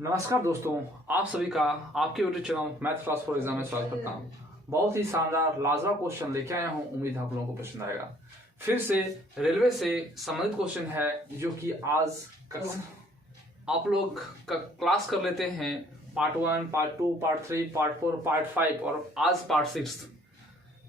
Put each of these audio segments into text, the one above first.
नमस्कार दोस्तों, आप सभी का आपके YouTube channel math class for exam में स्वागत करता हूँ। बहुत ही शानदार लाजवाब क्वेश्चन लेके आया हूँ। उम्मीद है आप लोगों को पसंद आएगा। फिर से रेलवे से संबंधित क्वेश्चन है जो कि आज आप लोग का क्लास कर लेते हैं। Part 1, part 2, part 3, part 4, part 5 और आज पार्ट 6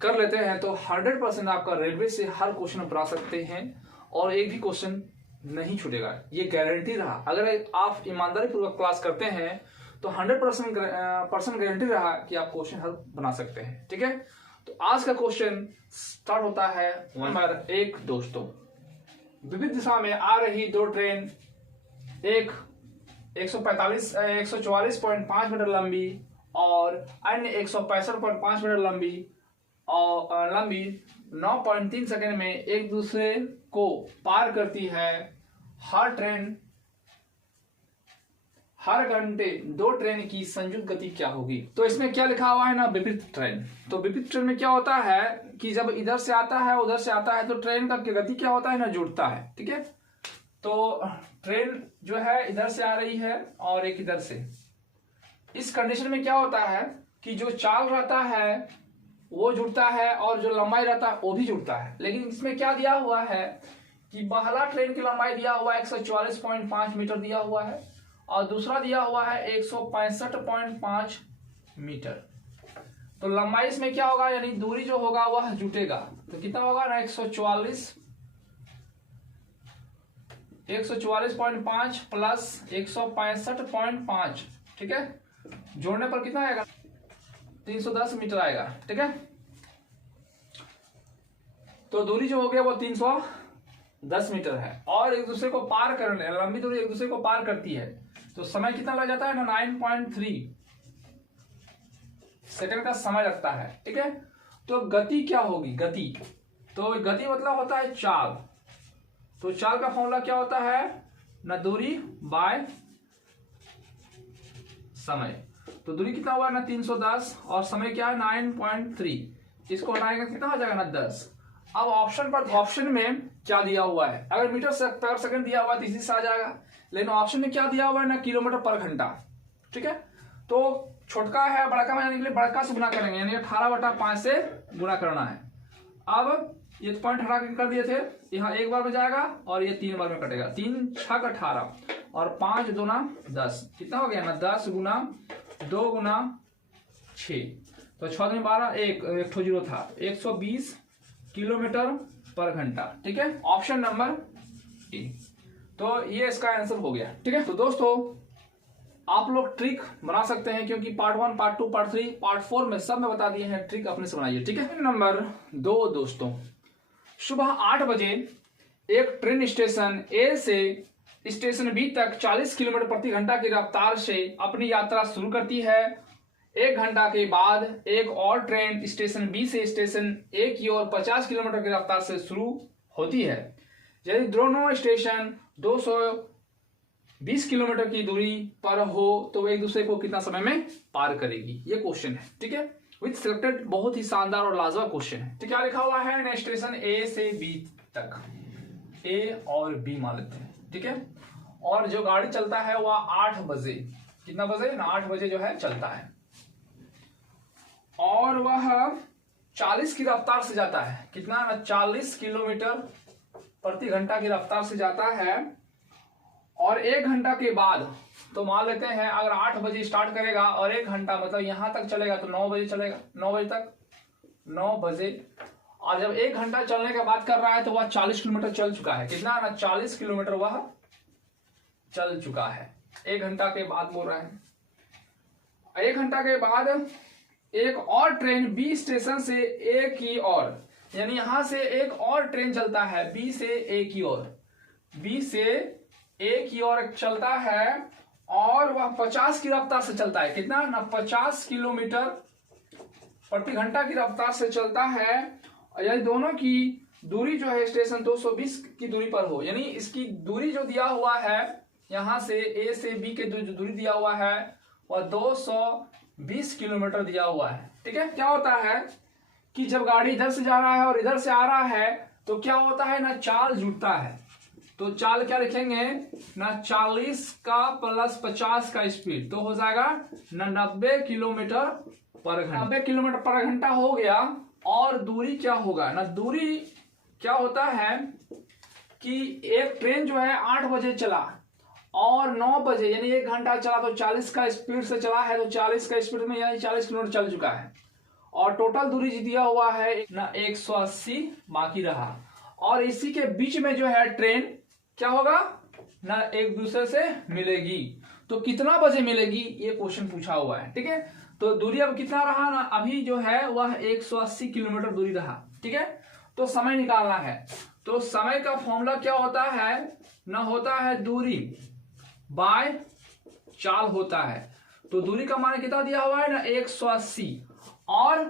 कर लेते हैं तो 100% आपका रेलवे से हर क्वेश्चन बना सकते हैं और एक भी क्वेश्चन नहीं छूटेगा, ये गारंटी रहा। अगर आप ईमानदारी पूर्वक क्लास करते हैं तो 100% गारंटी रहा कि आप क्वेश्चन हल बना सकते हैं। ठीक है, तो आज का क्वेश्चन स्टार्ट होता है नंबर 1। दोस्तों, विविध दिशा में आ रही दो ट्रेन, एक 144.5 मीटर लंबी और अन्य 165.5 मीटर लंबी 9.3 सेकंड में एक दूसरे को पार करती है। हर घंटे दो ट्रेन की संयुक्त गति क्या होगी? तो इसमें क्या लिखा हुआ है ना, विपरीत ट्रेन। तो विपरीत ट्रेन में क्या होता है कि जब इधर से आता है उधर से आता है तो ट्रेन का गति क्या होता है ना, जुड़ता है। ठीक है, तो ट्रेन जो है इधर से आ रही है और एक इधर से। इस कंडीशन में क्या होता है कि जो चाल रहता है वो जुड़ता है और जो लंबाई रहता है वो भी जुड़ता है। लेकिन इसमें क्या दिया हुआ है कि पहला ट्रेन की लंबाई दिया हुआ है 144.5 मीटर दिया हुआ है और दूसरा दिया हुआ है 165.5 मीटर। तो लंबाई इसमें क्या होगा, यानी दूरी जो होगा वह जुटेगा। तो कितना होगा ना, 144.5 प्लस 165.5। ठीक है, जोड़ने पर कितना आएगा, 310 मीटर आएगा। ठीक है, तो दूरी जो हो गया वो 310 मीटर है और एक दूसरे को पार करने, लंबी दूरी एक दूसरे को पार करती है तो समय कितना लग जाता है ना, 9.3 सेकंड का समय लगता है। ठीक है, तो गति क्या होगी, गति मतलब होता है चाल। तो चाल का फॉर्मूला क्या होता है ना, दूरी बाय समय। तो दूरी कितना हुआ ना 310 और समय क्या है 9.3। इसको हटाएंगे कितना हो जाएगा ना 10। अब ऑप्शन में क्या दिया हुआ है, अगर मीटर पर सेकंड दिया हुआ है तो इसी से आ जाएगा। लेकिन ऑप्शन में क्या दिया हुआ है ना, किलोमीटर पर घंटा। ठीक है, तो छोटका है बड़का में जाने के लिए बड़का से गुना करेंगे, यानी 18/5 से गुना करना है। अब ये पॉइंट हटा कर दिए थे, यहाँ एक बार में जाएगा और ये 3 बार में कटेगा। 3 6 18 और 5 दूना 10, कितना हो गया ना 10 गुना 2 गुना 6, तो 6 दूनी 12, एक ठो जीरो था, 120 किलोमीटर पर घंटा। ठीक है, ऑप्शन नंबर ए। तो ये इसका आंसर हो गया। ठीक है, तो दोस्तों आप लोग ट्रिक बना सकते हैं क्योंकि पार्ट 1, पार्ट 2, पार्ट 3, पार्ट 4 में सब में बता दिए हैं, ट्रिक अपने से बनाइए। ठीक है, नंबर 2। दोस्तों, सुबह 8 बजे एक ट्रेन स्टेशन ए से स्टेशन बी तक 40 किलोमीटर प्रति घंटा की रफ्तार से अपनी यात्रा शुरू करती है। 1 घंटा के बाद एक और ट्रेन स्टेशन बी से स्टेशन ए की ओर 50 किलोमीटर की रफ्तार से शुरू होती है। यदि दोनों स्टेशन 220 किलोमीटर की दूरी पर हो तो वे एक दूसरे को कितना समय में पार करेगी? ये क्वेश्चन है। ठीक है, विथ सिलेक्टेड, बहुत ही शानदार और लाजवाब क्वेश्चन है। तो क्या लिखा हुआ है, स्टेशन ए से बी तक, ए और बी मान लेते हैं। ठीक है, और जो गाड़ी चलता है वह 8 बजे, कितना बजे ना 8 बजे जो है चलता है और वह 40 की रफ्तार से जाता है। कितना ना 40 किलोमीटर प्रति घंटा की रफ्तार से जाता है और 1 घंटा के बाद, तो मान लेते हैं अगर 8 बजे स्टार्ट करेगा और 1 घंटा मतलब यहां तक चलेगा तो 9 बजे चलेगा, 9 बजे तक, 9 बजे। और जब 1 घंटा चलने के बाद कर रहा है तो वह 40 किलोमीटर चल चुका है। कितना ना 40 किलोमीटर वह चल चुका है। 1 घंटा के बाद बोल रहे हैं। 1 घंटा के बाद एक और ट्रेन बी स्टेशन से ए की ओर, यानी यहां से एक और ट्रेन चलता है बी से ए की ओर, बी से ए की ओर चलता है और वह 50 की रफ्तार से चलता है। कितना ना 50 किलोमीटर प्रति घंटा की रफ्तार से चलता है। यानी दोनों की दूरी जो है स्टेशन 220 की दूरी पर हो, यानी इसकी दूरी जो दिया हुआ है यहां से ए से बी के जो दूरी दिया हुआ है वह 220 किलोमीटर दिया हुआ है। ठीक है, क्या होता है कि जब गाड़ी इधर से जा रहा है और इधर से आ रहा है तो क्या होता है ना, चाल जुड़ता है। तो चाल क्या लिखेंगे ना, 40 का प्लस 50 का स्पीड, तो हो जाएगा ना 90 किलोमीटर पर घंटा। 90 किलोमीटर पर घंटा हो गया। और दूरी क्या होगा ना, दूरी क्या होता है कि एक ट्रेन जो है 8 बजे चला और 9 बजे यानी 1 घंटा चला, तो 40 का स्पीड से चला है, तो 40 का स्पीड में यानी 40 किलोमीटर चल चुका है। और टोटल दूरी दिया हुआ है ना 180 बाकी रहा। और इसी के बीच में जो है ट्रेन क्या होगा ना, एक दूसरे से मिलेगी। तो कितना बजे मिलेगी ये क्वेश्चन पूछा हुआ है। ठीक है, तो दूरी अब कितना रहा ना, अभी जो है वह 180 किलोमीटर दूरी रहा। ठीक है, तो समय निकालना है। तो समय का फॉर्मूला क्या होता है ना, होता है दूरी बाय चाल होता है। तो दूरी का मान कितना दिया हुआ है ना 180 और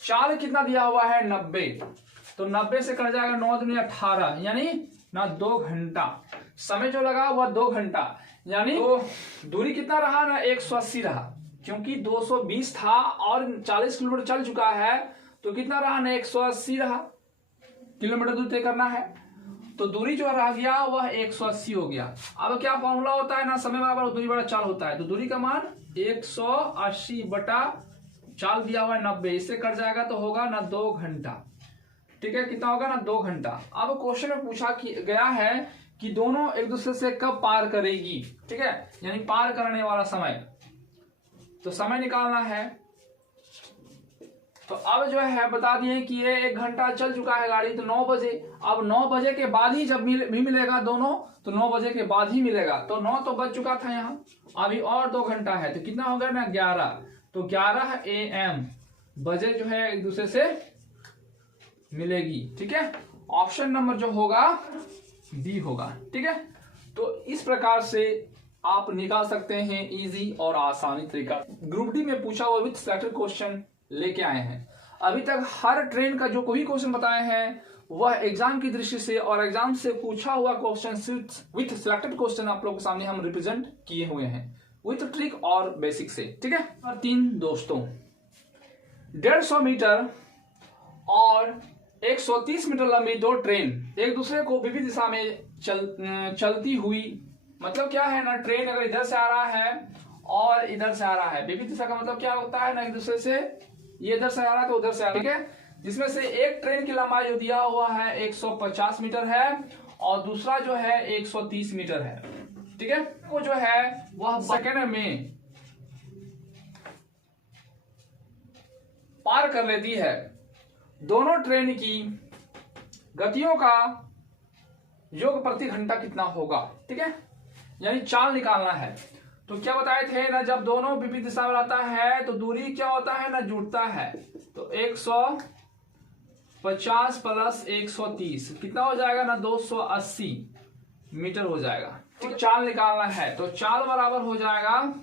चाल कितना दिया हुआ है 90। तो 90 से कट जाएगा 9 दूनी 18 यानी ना 2 घंटा। समय जो लगा वह 2 घंटा, यानी तो दूरी कितना रहा ना 180 रहा, क्योंकि 220 था और 40 किलोमीटर चल चुका है, तो कितना रहा ना 180 रहा किलोमीटर दूर तय करना है। तो दूरी जो रह गया वह 180 हो गया। अब क्या फॉर्मूला होता है ना, समय बराबर दूरी बटा चाल होता है। तो दूरी का मान 180 बटा चाल दिया हुआ है 90, इससे कट जाएगा तो होगा ना 2 घंटा। ठीक है, कितना होगा ना 2 घंटा। अब क्वेश्चन में पूछा गया है कि दोनों एक दूसरे से कब पार करेगी। ठीक है, यानी पार करने वाला समय, तो समय निकालना है। तो अब जो है बता दिए कि ये 1 घंटा चल चुका है गाड़ी, तो 9 बजे। अब 9 बजे के बाद ही जब भी मिलेगा दोनों, तो 9 बजे के बाद ही मिलेगा। तो 9 तो बज चुका था यहाँ, अभी और 2 घंटा है, तो कितना हो गया ना 11। तो 11 AM बजे जो है एक दूसरे से मिलेगी। ठीक है, ऑप्शन नंबर जो होगा डी होगा। ठीक है, तो इस प्रकार से आप निकाल सकते हैं इजी और आसानी तरीका। ग्रुप डी में पूछा हुआ विथ सिलेक्टेड क्वेश्चन लेके आए हैं। अभी तक हर ट्रेन का जो कोई क्वेश्चन बताए हैं वह एग्जाम की दृष्टि से और एग्जाम से पूछा हुआ क्वेश्चन विथ सिलेक्टेड क्वेश्चन आप लोगों के सामने हम रिप्रेजेंट किए हुए हैं विथ ट्रिक और बेसिक से। ठीक है, और 3 दोस्तों 150 मीटर और 130 मीटर लंबी 2 ट्रेन एक दूसरे को विपरीत दिशा में चलती हुई, मतलब क्या है ना, ट्रेन अगर इधर से आ रहा है और इधर से आ रहा है, विपरीत दिशा का मतलब क्या होता है ना, एक दूसरे से ये इधर से आ रहा है तो उधर से आ रहा है। ठीक है, जिसमें से एक ट्रेन की लंबाई जो दिया हुआ है 150 मीटर है और दूसरा जो है 130 मीटर है। ठीक है, वो जो है वह सेकेंड में पार कर लेती है। दोनों ट्रेन की गतियों का योग प्रति घंटा कितना होगा। ठीक है, यानी चाल निकालना है। तो क्या बताए थे ना, जब दोनों विपरीत दिशा में रहता है तो दूरी क्या होता है ना, जुड़ता है। तो 150 प्लस 130 कितना हो जाएगा ना 280 मीटर हो जाएगा। ठीक, चाल निकालना है। तो चाल बराबर हो जाएगा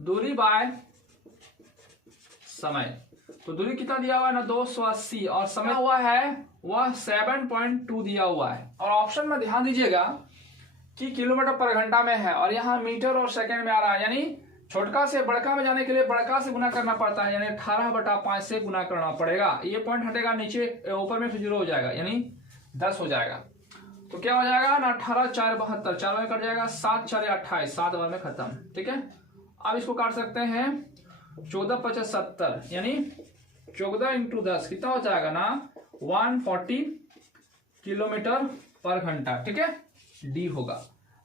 दूरी बाय समय। तो दूरी कितना दिया हुआ है ना 280 और समय हुआ है वह 7.2 दिया हुआ है। और ऑप्शन में ध्यान दीजिएगा कि किलोमीटर पर घंटा में है और यहाँ मीटर और सेकंड में आ रहा है, यानी छोटका से बड़का में जाने के लिए बड़का से गुना करना पड़ता है, यानी 18/5 से गुना करना पड़ेगा। ये पॉइंट हटेगा नीचे, ऊपर में 0 हो जाएगा यानी 10 हो जाएगा। तो क्या हो जाएगा ना 18 4 72, 4 में कट जाएगा, 7 4 28, 7 बार में खत्म। ठीक है, अब इसको काट सकते हैं 14 5 70 यानी 14 × 10 कितना हो जाएगा ना 140 किलोमीटर पर घंटा। ठीक है, डी होगा।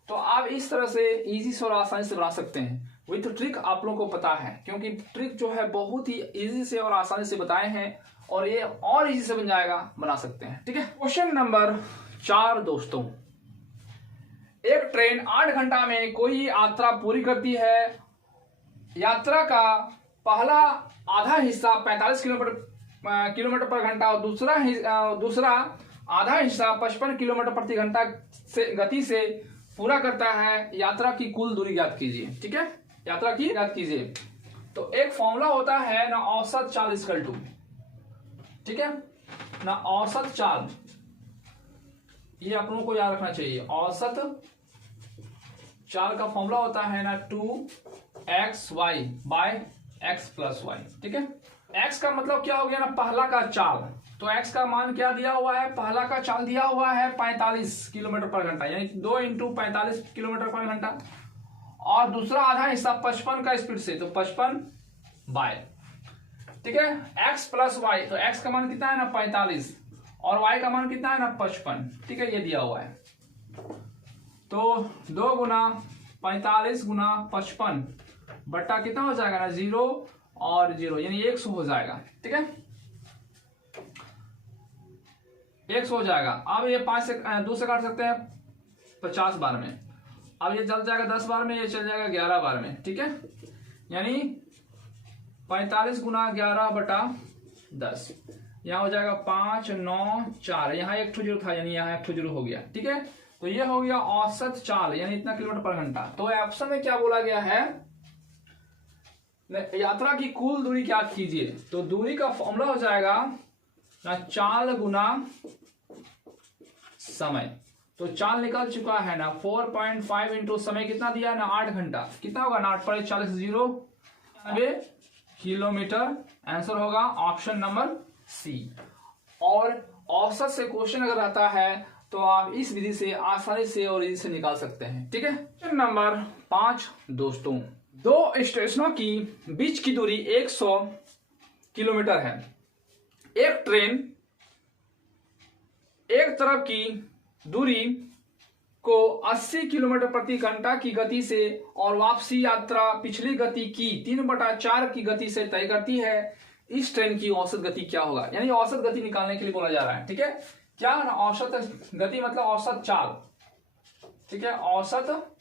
तो आप इस तरह से इजी से और आसानी से बना सकते हैं विथ ट्रिक। आप लोगों को पता है, क्योंकि ट्रिक जो है बहुत ही इजी से और आसानी से बताए हैं और ये और इजी से बन जाएगा, बना सकते हैं। ठीक है, क्वेश्चन नंबर 4 दोस्तों, एक ट्रेन 8 घंटा में कोई यात्रा पूरी करती है। यात्रा का पहला आधा हिस्सा 45 किलोमीटर पर घंटा और दूसरा आधा हिस्सा 55 किलोमीटर प्रति घंटा से गति से पूरा करता है। यात्रा की कुल दूरी ज्ञात कीजिए। ठीक है, यात्रा की ज्ञात कीजिए। तो एक फॉर्मूला होता है ना औसत चाल इक्वल टू, ठीक है ना, औसत चाल, ये आप लोगों को याद रखना चाहिए। औसत चाल का फॉर्मूला होता है ना 2xy बाय x + y। ठीक है, x का मतलब क्या हो गया ना, पहला का चाल। तो x का मान क्या दिया हुआ है, पहला का चाल दिया हुआ है 45 किलोमीटर पर घंटा, यानी 2 × 45 किलोमीटर पर घंटा। और दूसरा आधा हिस्सा 55 का स्पीड से, तो 55 बाय, ठीक है, x प्लस वाई। तो x का मान कितना है ना 45 और y का मान कितना है ना 55, ठीक है, ये दिया हुआ है। तो 2 × 45 × 55 बट्टा कितना हो जाएगा ना 0 और 0, यानी 100 हो जाएगा, ठीक है, 100 हो जाएगा। अब ये 5 से 2 से काट सकते हैं 50 बार में, अब ये चल जाएगा 10 बार में, ये चल जाएगा 11 बार में, ठीक है, यानी 45 × 11 बटा 10, यहाँ हो जाएगा 5 9 4, यहाँ एक ठो 0 था, यानी यहाँ एक ठो 0 हो गया, ठीक है। तो ये हो गया औसत चाल, यानी इतना किलोमीटर पर घंटा। तो ऑप्शन में क्या बोला गया है, यात्रा की कुल दूरी क्या कीजिए। तो दूरी का फॉर्मूला हो जाएगा ना चाल गुना समय। तो चाल निकल चुका है ना 4.5 इंटू समय कितना दिया है ना 8 घंटा, कितना होगा ना 8 पर 40 0 किलोमीटर। आंसर होगा ऑप्शन नंबर सी। और औसत से क्वेश्चन अगर आता है तो आप इस विधि से आसानी से और इजी से निकाल सकते हैं, ठीक है। क्वेश्चन नंबर 5 दोस्तों, दो स्टेशनों की बीच की दूरी 100 किलोमीटर है। एक ट्रेन एक तरफ की दूरी को 80 किलोमीटर प्रति घंटा की गति से और वापसी यात्रा पिछली गति की 3/4 की गति से तय करती है। इस ट्रेन की औसत गति क्या होगा, यानी औसत गति निकालने के लिए बोला जा रहा है, ठीक है। क्या ना औसत गति मतलब औसत चाल, ठीक है, औसत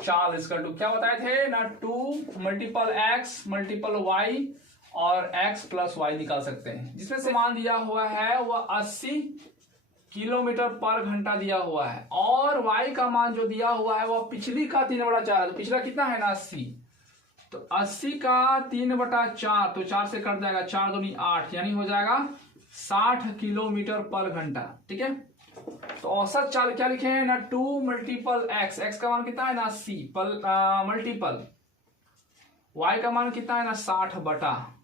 चाल इसका टू क्या बताए थे ना 2 × x × y और x + y निकाल सकते हैं, जिसमें से मान दिया हुआ है वह 80 किलोमीटर पर घंटा दिया हुआ है और y का मान जो दिया हुआ है वह पिछली का 3/4, तो पिछला कितना है ना 80, तो 80 का 3/4, तो 4 से कट जाएगा, 4 दूनी 8, यानी हो जाएगा 60 किलोमीटर पर घंटा, ठीक है। तो औसत चाल क्या लिखे हैं ना 2 × x, x का मान कितना है ना 80 मल्टीपल y का मान कितना है ना 60 बटा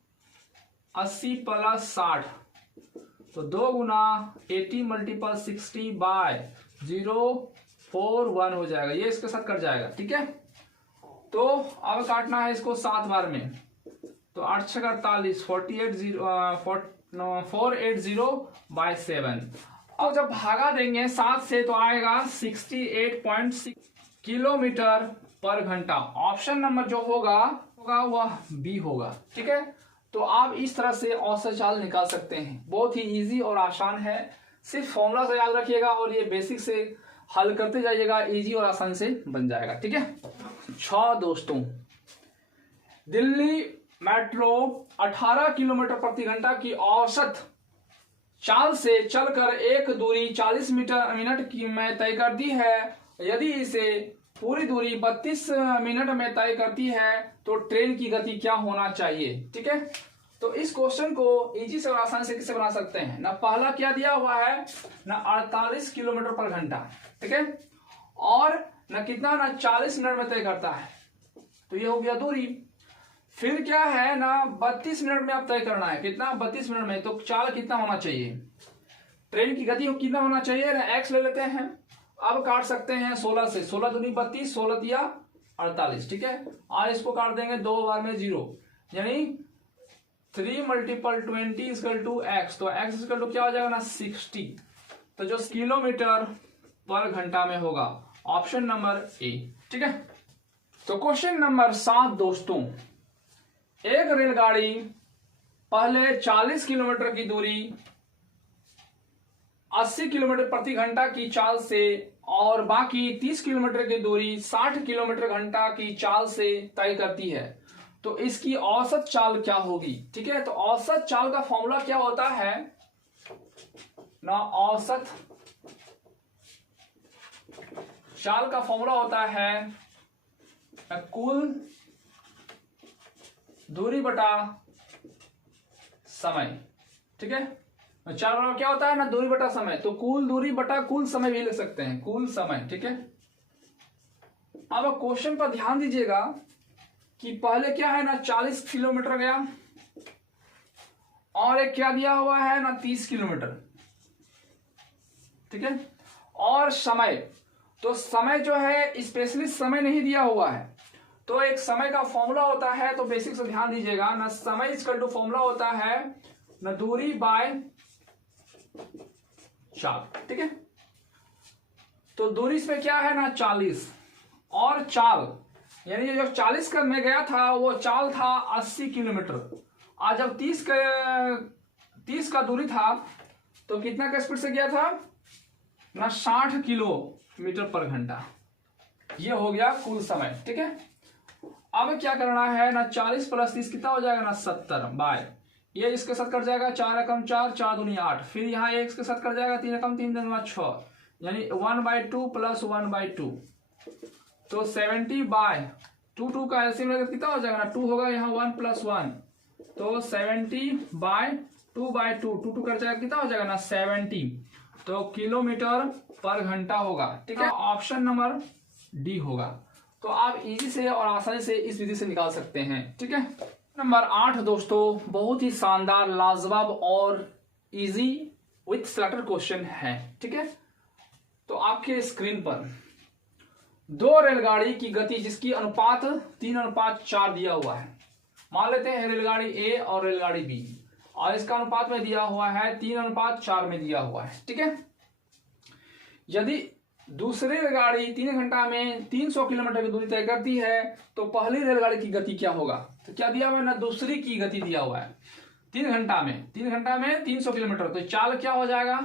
80 + 60, तो 2 × 80 × 60 बाय 041 हो जाएगा, ये इसके साथ कट जाएगा, ठीक है। तो अब काटना है इसको 7 बार में, तो 8 × 48 480/7। और जब भागा देंगे 7 से तो आएगा 68.6 किलोमीटर पर घंटा। ऑप्शन नंबर जो होगा वह बी होगा, ठीक है। तो आप इस तरह से औसत चाल निकाल सकते हैं, बहुत ही इजी और आसान है। सिर्फ फॉर्मूला से याद रखिएगा और ये बेसिक से हल करते जाइएगा, इजी और आसान से बन जाएगा, ठीक है। 6 दोस्तों, दिल्ली मेट्रो 18 किलोमीटर प्रति घंटा की औसत चाल से चलकर एक दूरी 40 मिनट की में तय करती है। यदि इसे पूरी दूरी 32 मिनट में तय करती है तो ट्रेन की गति क्या होना चाहिए, ठीक है। तो इस क्वेश्चन को इजी से और आसान से किससे बना सकते हैं ना, पहला क्या दिया हुआ है ना 48 किलोमीटर पर घंटा, ठीक है, और ना कितना ना 40 मिनट में तय करता है, तो ये हो गया दूरी। फिर क्या है ना 32 मिनट में आप तय करना है, कितना 32 मिनट में, तो चाल कितना होना चाहिए, ट्रेन की गति कितना होना चाहिए ना x ले लेते हैं। अब काट सकते हैं 16 से, 16 दूनी 32, 16 दिया 48, ठीक है। और इसको काट देंगे 2 बार में 0, यानी 3 × 20 = x, तो x = क्या हो जाएगा ना 60, तो जो किलोमीटर पर घंटा में होगा ऑप्शन नंबर ए, ठीक है। तो क्वेश्चन नंबर 7 दोस्तों, एक रेलगाड़ी पहले 40 किलोमीटर की दूरी 80 किलोमीटर प्रति घंटा की चाल से और बाकी 30 किलोमीटर की दूरी 60 किलोमीटर घंटा की चाल से तय करती है, तो इसकी औसत चाल क्या होगी, ठीक है। तो औसत चाल का फॉर्मूला क्या होता है ना, औसत चाल का फॉर्मूला होता है कुल दूरी बटा समय, ठीक है। चार बार क्या होता है ना दूरी बटा समय, तो कुल दूरी बटा कुल समय भी लिख सकते हैं, कुल समय, ठीक है। अब क्वेश्चन पर ध्यान दीजिएगा कि पहले क्या है ना 40 किलोमीटर गया और एक क्या दिया हुआ है ना 30 किलोमीटर, ठीक है। और समय, तो समय जो है स्पेशली समय नहीं दिया हुआ है, तो एक समय का फॉर्मूला होता है, तो बेसिक से ध्यान दीजिएगा ना, समय इक्वल टू फॉर्मूला होता है ना दूरी बाय चाल, ठीक है। तो दूरी इसमें क्या है ना 40, और चाल यानी जो 40 का मैं गया था वो चाल था 80 किलोमीटर। आज जब 30 का दूरी था तो कितना का स्पीड से गया था ना 60 किलोमीटर पर घंटा। ये हो गया कुल समय, ठीक है। अब क्या करना है ना 40 प्लस 30 कितना हो जाएगा ना 70 बाय, ये इसके साथ कट जाएगा 4 एकम 4, 4 दूनी 8, फिर यहाँ एक इसके साथ कट जाएगा 3 एकम 3 दूनी 6, यानी 1/2 प्लस 1/2, तो 70 बाय 2 का एलसीएम कितना हो जाएगा ना 2 होगा, यहाँ 1 प्लस 1, तो 70 बाय 2/2, 2 कट जाएगा कितना हो जाएगा ना 70, तो किलोमीटर पर घंटा होगा, ठीक है। ऑप्शन नंबर डी होगा। तो आप इजी से और आसानी से इस विधि से निकाल सकते हैं, ठीक है। नंबर 8 दोस्तों बहुत ही शानदार, लाजवाब और इजी विथ स्लैटर क्वेश्चन है, ठीक है। तो आपके स्क्रीन पर 2 रेलगाड़ी की गति जिसकी अनुपात 3:4 दिया हुआ है। मान लेते हैं रेलगाड़ी ए और रेलगाड़ी बी, और इसका अनुपात में दिया हुआ है 3:4 में दिया हुआ है, ठीक है। यदि दूसरी रेलगाड़ी 3 घंटा में 300 किलोमीटर की दूरी तय करती है तो पहली रेलगाड़ी की गति क्या होगा। तो क्या दिया हुआ है ना दूसरी की गति दिया हुआ है 3 घंटा में 300 किलोमीटर, तो चाल क्या हो जाएगा,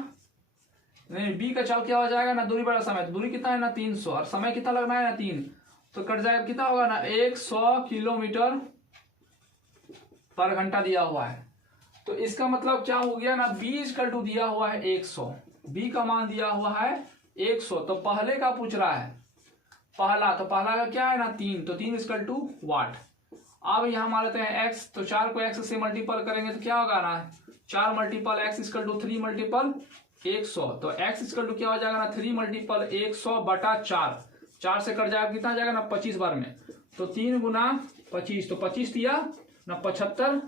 नहीं बी का चाल क्या हो जाएगा ना दूरी बड़ा समय, तो दूरी कितना है ना 300 और समय कितना लगना है ना 3, तो कट जाएगा कितना होगा ना 100 किलोमीटर पर घंटा दिया हुआ है। तो इसका मतलब क्या हो गया ना बी इक्वल टू दिया हुआ है 100, बी का मान दिया हुआ है 100, तो पहले का पूछ रहा है पहला, तो पहला का क्या है ना 3, तो 3 इक्वल टू वाट। अब यहां मान लेते हैं x, तो 4 को x से मल्टीपल करेंगे तो क्या होगा ना 4 multiple x equal to 3 multiple 100, तो x इक्वल टू क्या हो जाएगा ना 3 मल्टीपल 100 बटा 4, 4 से कट जाएगा कितना जाएगा ना 25 बार में, तो 3 गुना 25, तो 25 दिया ना 75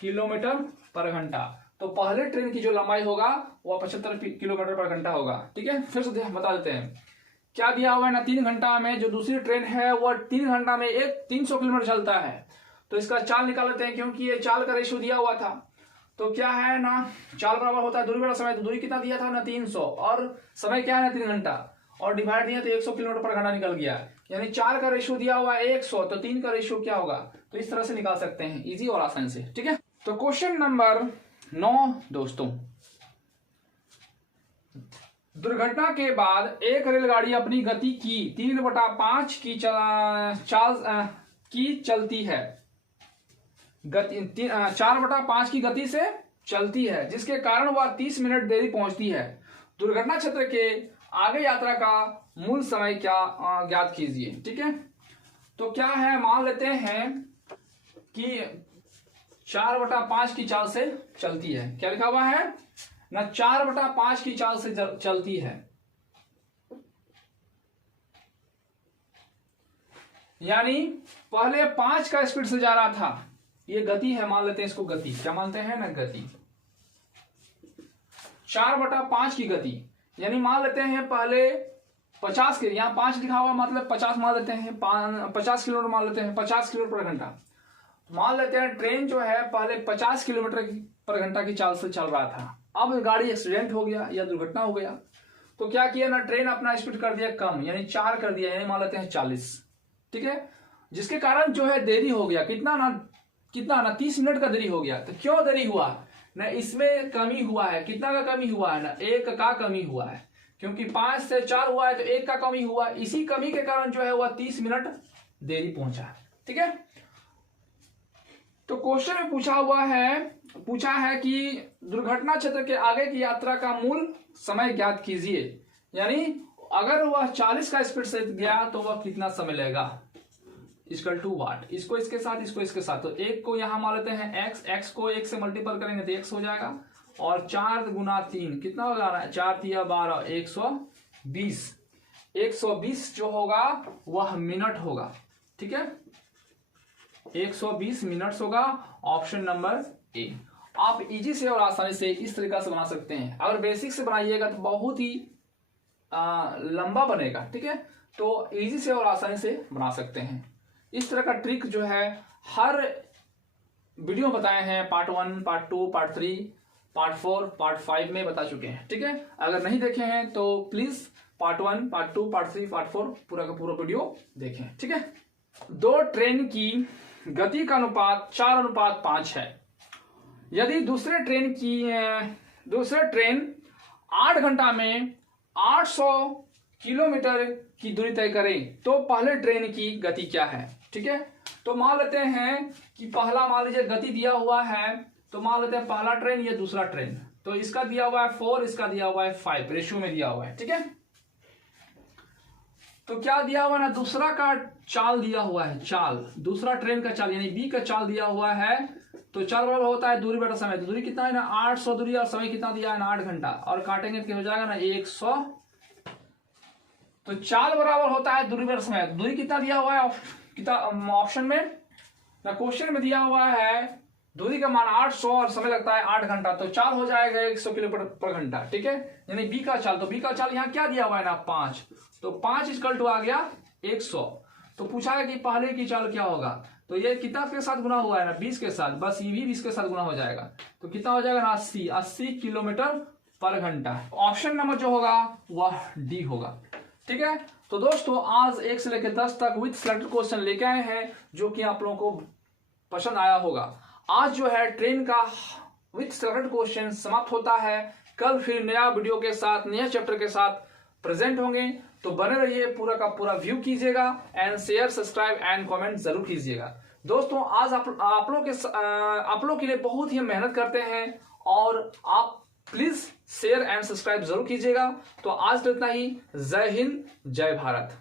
किलोमीटर पर घंटा। तो पहले ट्रेन की जो लंबाई होगा वह 75 किलोमीटर पर घंटा होगा, ठीक है। फिर से बता देते हैं क्या दिया हुआ है ना 3 घंटा में जो दूसरी ट्रेन है वह 3 घंटा में 300 किलोमीटर चलता है, तो इसका चाल निकाल लेते हैं क्योंकि ये चाल का रेशियो दिया हुआ था। तो क्या है ना चाल बराबर होता है दूरी बड़ा समय, तो दूरी कितना दिया था ना 300 और समय क्या है ना 3 घंटा और डिवाइड दिया तो 100 किलोमीटर पर घंटा निकल गया, यानी 4 का रेशियो दिया हुआ है 100, तो 3 का रेशियो क्या होगा, तो इस तरह से निकाल सकते हैं इजी और आसानी से, ठीक है। तो क्वेश्चन नंबर 9 दोस्तों, दुर्घटना के बाद एक रेलगाड़ी अपनी गति की 3/5 की चलती है, 4/5 की गति से चलती है, जिसके कारण वह 30 मिनट देरी पहुंचती है। दुर्घटना क्षेत्र के आगे यात्रा का मूल समय क्या ज्ञात कीजिए, ठीक है। तो क्या है मान लेते हैं कि 4/5 की चाल से चलती है, क्या लिखा हुआ है ना 4/5 की चाल से चलती है, यानी पहले 5 का स्पीड से जा रहा था, ये गति है, मान लेते हैं इसको गति, क्या मानते हैं ना गति, 4/5 की गति, यानी मान लेते हैं पहले 50 के, यहाँ 5 लिखा हुआ मतलब 50 मान लेते हैं, 50 किलोमीटर मान लेते हैं, 50 किलोमीटर पर घंटा मान लेते हैं। ट्रेन जो है पहले 50 किलोमीटर पर घंटा की चाल से चल रहा था, अब गाड़ी एक्सीडेंट हो गया या दुर्घटना हो गया, तो क्या किया ना ट्रेन अपना स्पीड कर दिया कम, यानी 4 कर दिया, यानी मान लेते हैं 40, ठीक है। जिसके कारण जो है देरी हो गया, कितना ना 30 मिनट का देरी हो गया। तो क्यों देरी हुआ ना, इसमें कमी हुआ है, कितना का कमी हुआ है ना 1 का कमी हुआ है, क्योंकि 5 से 4 हुआ है तो 1 का कमी हुआ, इसी कमी के कारण जो है वह 30 मिनट देरी पहुंचा, ठीक है। तो क्वेश्चन में पूछा है कि दुर्घटना क्षेत्र के आगे की यात्रा का मूल समय ज्ञात कीजिए, यानी अगर वह 40 का स्पीड से गया तो वह कितना समय लेगा, इक्वल टू वाट, इसको इसके साथ इसको इसके साथ, तो 1 को यहां मान लेते हैं x को 1 से मल्टीपल करेंगे तो x हो जाएगा, और 4 गुना 3 कितना होगा ना 4 3 12 120 जो होगा वह मिनट होगा, ठीक है, 120 मिनट्स होगा, ऑप्शन नंबर ए। आप इजी से और आसानी से इस तरीका से बना सकते हैं। अगर बेसिक से बनाइएगा तो बहुत ही लंबा बनेगा, ठीक है। तो इजी से और आसानी से बना सकते हैं। इस तरह का ट्रिक जो है हर वीडियो बताए हैं, part 1, part 2, part 3, part 4, part 5 में बता चुके हैं, ठीक है। अगर नहीं देखे हैं तो please part 1, part 2, part 3, part 4 पूरा का पूरा वीडियो देखें, ठीक है। 2 ट्रेन की गति का अनुपात 4:5 है। यदि दूसरे ट्रेन 8 घंटा में 800 किलोमीटर की दूरी तय करें तो पहले ट्रेन की गति क्या है, ठीक है। तो मान लेते हैं कि पहला, मान लीजिए गति दिया हुआ है, तो मान लेते हैं पहला ट्रेन, ये दूसरा ट्रेन, तो इसका दिया हुआ है 4, इसका दिया हुआ है 5, रेशियो में दिया हुआ है, ठीक है। तो क्या दिया हुआ है ना, दूसरा का चाल दिया हुआ है, चाल, दूसरा ट्रेन का चाल यानी बी का चाल दिया हुआ है। तो चाल बराबर होता है दूरी बटा समय। तो दूरी कितना है ना 800 दूरी, और समय कितना दिया है ना 8 घंटा, और काटेंगे तो हो जाएगा ना 100। तो चाल बराबर होता है दूरी बटा समय। दूरी कितना दिया हुआ है ऑप्शन में ना, क्वेश्चन में दिया हुआ है दूरी का मान 800 और समय लगता है 8 घंटा। तो चाल हो जाएगा 100 किलोमीटर पर घंटा, ठीक है। यानी बी का चाल, तो बी का चाल यहाँ क्या दिया हुआ है ना 5, तो 5 इक्वल टू आ गया 100। तो पूछा है कि पहले की चाल क्या होगा, तो ये कितना के साथ गुना हुआ है ना 20 के साथ, बस ये भी 20 के साथ गुना हो जाएगा। तो कितना हो जाएगा ना 80 किलोमीटर पर घंटा। ऑप्शन नंबर जो होगा वह डी होगा, ठीक है। तो दोस्तों आज 1 से लेकर 10 तक विथ सिलेक्टेड क्वेश्चन लेके आए हैं जो कि आप लोगों को पसंद आया होगा। आज जो है ट्रेन का विथ सिलेक्टेड क्वेश्चन समाप्त होता है। कल फिर नया वीडियो के साथ, नया चैप्टर के साथ प्रेजेंट होंगे। तो बने रहिए, पूरा का पूरा व्यू कीजिएगा and share, subscribe and comment जरूर कीजिएगा। दोस्तों आज आप लोग के लिए बहुत ही मेहनत करते हैं और आप प्लीज शेयर एंड सब्सक्राइब जरूर कीजिएगा। तो आज तो इतना ही। जय हिंद, जय भारत।